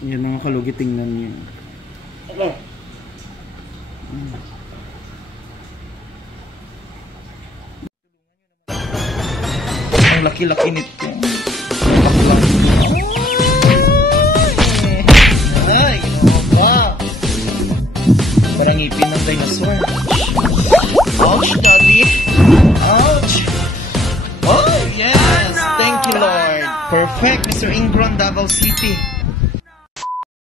Yan mga kalugit, tingnan niyo. Ang laki-laki nito. Ay, ginawa ba? Parang ngipin ng dinosaur. Ouch, daddy. Ouch. Oh, yes. Thank you, Lord. Perfect, Mr. Ingron, Davao City.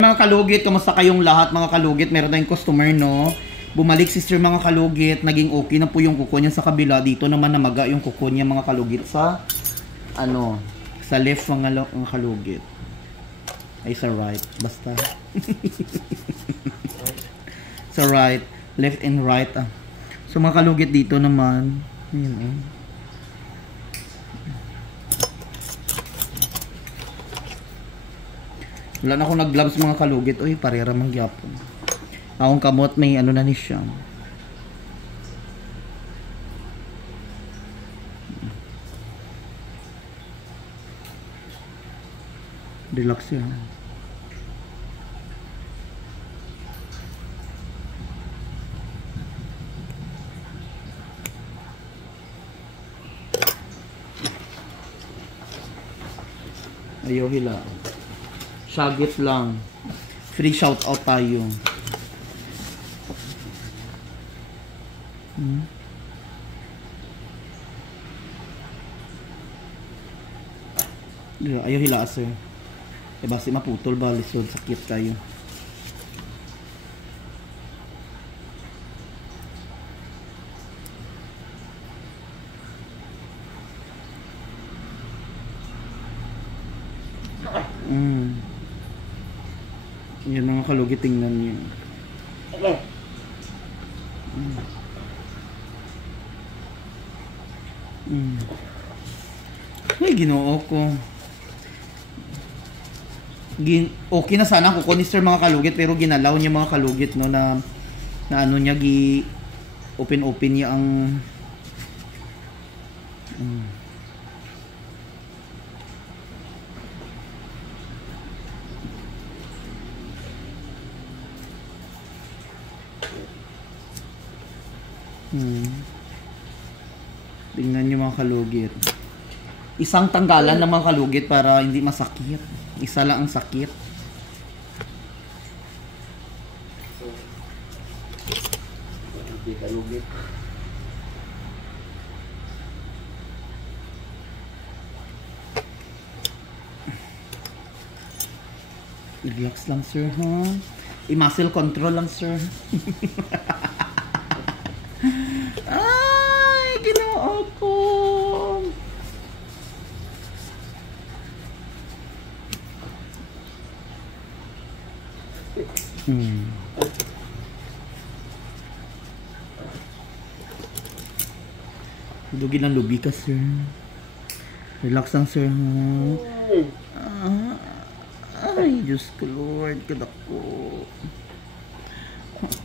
Mga kalugit, kamusta kayong lahat mga kalugit? Meron tayong customer, no? Bumalik sister mga kalugit, naging okay na po yung kuko niya sa kabila. Dito naman namaga yung kuko niya mga kalugit sa sa left mga kalugit. Ay sa right, basta. Sa right, left and right. So mga kalugit dito naman, ayun, wala na akong nag-gloves mga kalugit. Uy, parera mang gyapon. Akong kamot may ano na ni siya. Relax yan. Ayaw hila. Shagit lang. Free shout out tayo. Ayaw hila sir. Eh basi maputol ba lisod, sakit kayo. Yan mga kalugit, tingnan niyo. Ay, ginoo ko. Okay na sana kuko ni sir mga kalugit, pero ginalaw niya mga kalugit, no, na ano niya, open niya ang tingnan niyo mga kalugit. Isang tanggalan ng mga kalugit para hindi masakit. Isa lang ang sakit. Kalugit. Relax lang sir, ha? I-muscle control lang sir. Ay, ginoo ko. Dugin ang lubi ka sir. Relax lang sir, ha? Ay, Diyos ko Lord, kadak ko.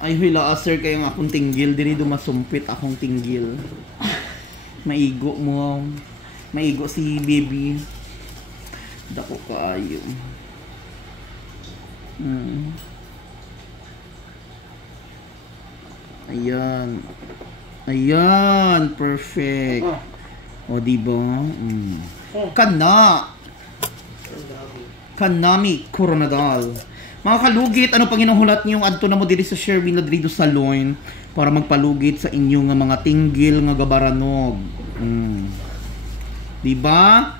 Ay, hila sir, kaya nga akong tinggil. Diri dumasumpit akong tinggil. Maigo mo. Maigo si baby. Dako kaayo. Ayan. Ayan, perfect. O, diba? Kanami Coronadal. Mga kalugit, ano pang inuhulat niyong adto na mo diri sa Sherwin Ladrido Salon para magpalugit sa inyo nga mga tinggil nga gabaranog. Diba?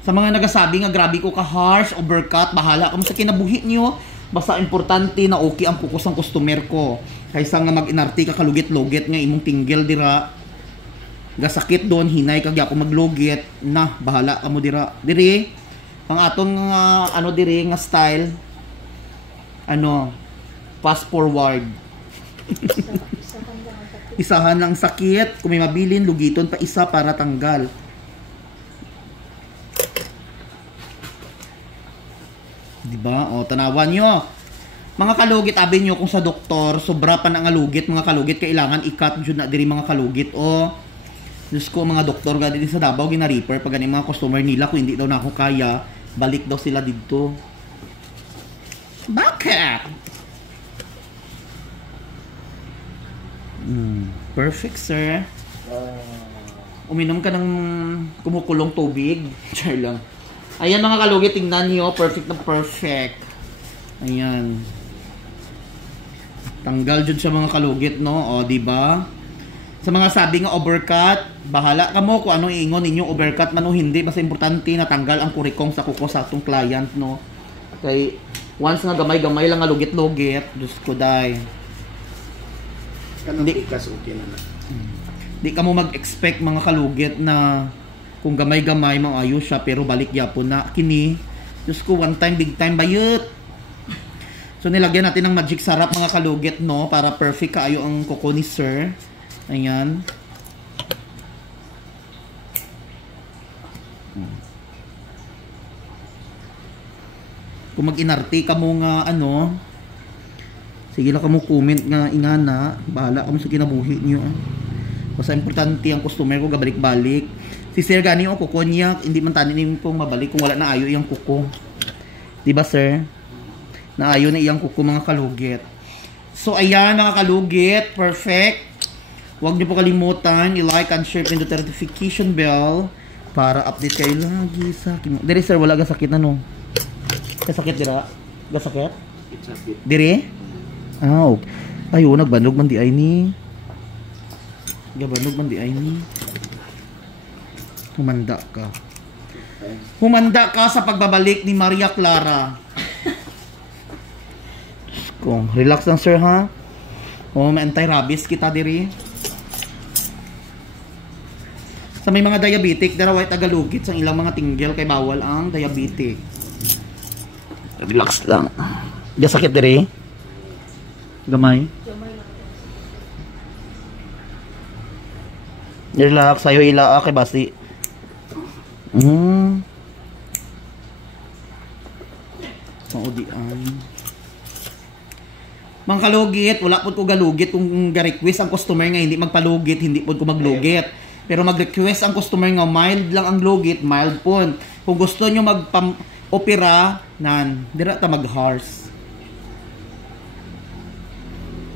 Sa mga nagasabi nga grabe ko ka harsh, overcut, bahala ka mo sa kinabuhi niyo. Basta importante na okay ang kukus ng customer ko. Kaysa nga mag-inarti ka kalugit-lugit nga imong tinggil dira. Gasakit doon, hinay ka gyapon maglugit. Na, bahala ka mo dira. Diri, ang atong ano diri nga style, ano, fast forward. Isahan lang sakit, kung may mabilin, lugiton pa isa para tanggal. Diba? O, tanawan nyo. Mga kalugit, abi nyo kung sa doktor, sobra pa na nga lugit, mga kalugit, kailangan i-cut dyan na diri mga kalugit. O, Diyos ko, mga doktor gani din sa Davao gina-refer pag mga customer nila kung hindi daw na ako kaya, balik daw sila dito. Bakit? Perfect, sir. Uminom ka ng kumukulong tubig. Char lang. Ayan mga kalugit, tingnan niyo, perfect na perfect. Ayan. Tanggal dyan sa mga kalugit, no? O, diba? Sa mga sabi nga overcut, bahala ka mo kung anong iingon ninyong overcut man o hindi. Basta importante na tanggal ang kurikong sa kuko sa atong client, no? Kay, once nga gamay-gamay lang nga lugit-lugit, Diyos ko day. Kanang pikas okay na na. Di ka mo mag-expect mga kalugit na kung gamay-gamay, maayos siya, pero balik yapon na. Kini, Diyos ko, one time, big time, bayot. So, nilagyan natin ng magic sarap mga kalugit, no? Para perfect kaayo ang kuko ni sir. Ayan. Kung mag-inarte ka mo nga, ano, sige lang ka mo comment nga ingana, bahala ka mo sa kinabuhi niyo. Basta importante ang customer ko, gabalik-balik. Si sir gani o kuko niya, hindi man tanin pong mabalik kung wala na ayo iyang kuko. Diba sir? Naayo na iyang kuko mga kalugit. So ayan mga kalugit, perfect. Huwag niyo po kalimutan i-like and share and the notification bell para update kayo lagi sa akin. Dire sir, wala gasakit na no? Gasakit dira? Gasakit? Dire? Ah, okay. Ayo, nagbanog man di ay ni. Gabanog man di ay ni. Humanda ka. Humanda ka sa pagbabalik ni Maria Clara. Kung relax lang sir ha. O, may anti-rabies kita diri. Sa may mga diabetic, daraway tagalugit sa ilang mga tinggel kay bawal ang diabetic. Relax lang. Di sakit diri? Gamay? Relax, sayo ilaa kay basi. Saudian. Mga kalugit, wala po ko galugit kung ga-request ang customer nga hindi magpalugit, hindi po ko maglugit. Pero mag-request ang customer nga mild lang ang lugit, mild po. Kung gusto nyo magpam-opera, dira ta mag-horse.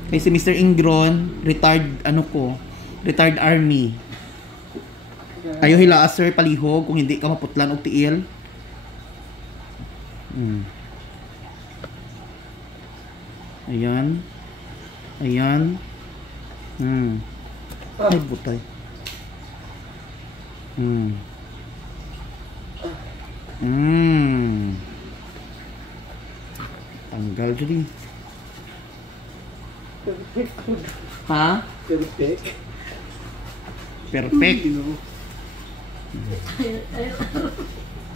Kay si Mr. Ingron, retired army. Ayo hila sir palihog kung hindi ka maputlan og tiil. Ayan. Ayan. Ay butay. Tanggal jadi. Ha? Perfect. Perfect.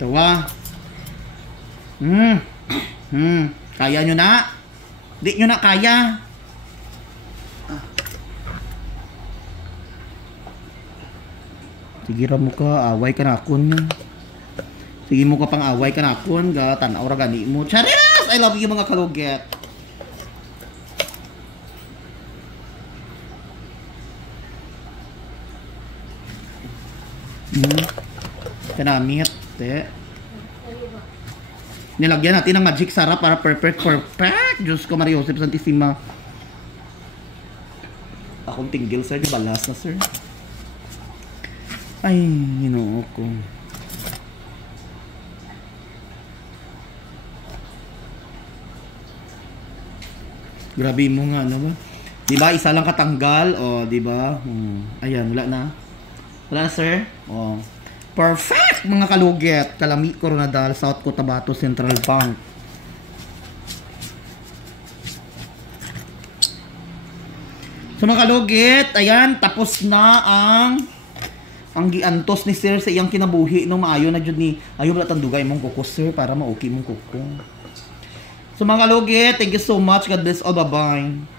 Tawa. Kaya nyo na? Di nyo na kaya? Sige ra mo ka, away ka na akon. Sige mo ka pang away ka na akon, ga tanaw ra gani mo. Charis! I love you mga kalugit. Kanamit, nilagyan natin ng magic sarap para perfect. Diyos ko, Maria Joseph Santissima. Akong tinggil sir, di balas na sir. Ay, ginoo ko. Grabe mo nga, ano ba? Diba, isa lang katanggal, o, diba? Ayan, wala na. Wala na, sir? O. Perfect, mga kalugit. Kalami, Coronadal, South Cotabato, Central Bank. So, mga kalugit, ayan, tapos na ang giantos ni sir sa iyang kinabuhi no maayo na jud ni ayo wala tandugay mong kuko sir para ma-okay mong kuko. So mga kalugit, thank you so much. God bless all. Bye-bye.